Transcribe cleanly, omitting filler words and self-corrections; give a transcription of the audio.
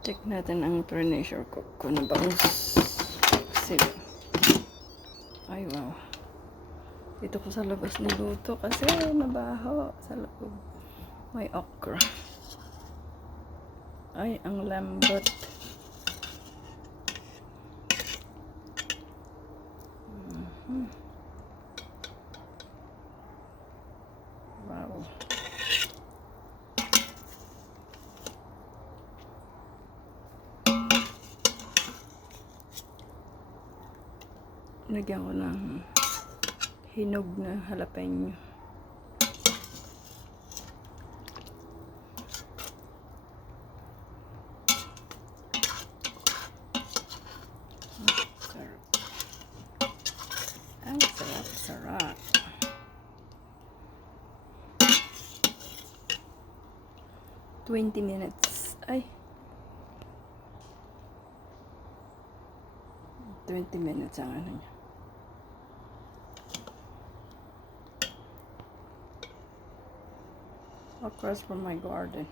Check natin ang pressure cook ko na bangus. Kasi, ay wow. Dito ko sa labas niluto kasi mabaho sa loob. May okra. Ay, ang lambot. Wow. Lagyan ko ng hinog na jalapeno. Sarap. Ang sarap-sarap. $20 minutes. Ay. 20 minutes ang ano niya. Across from my garden.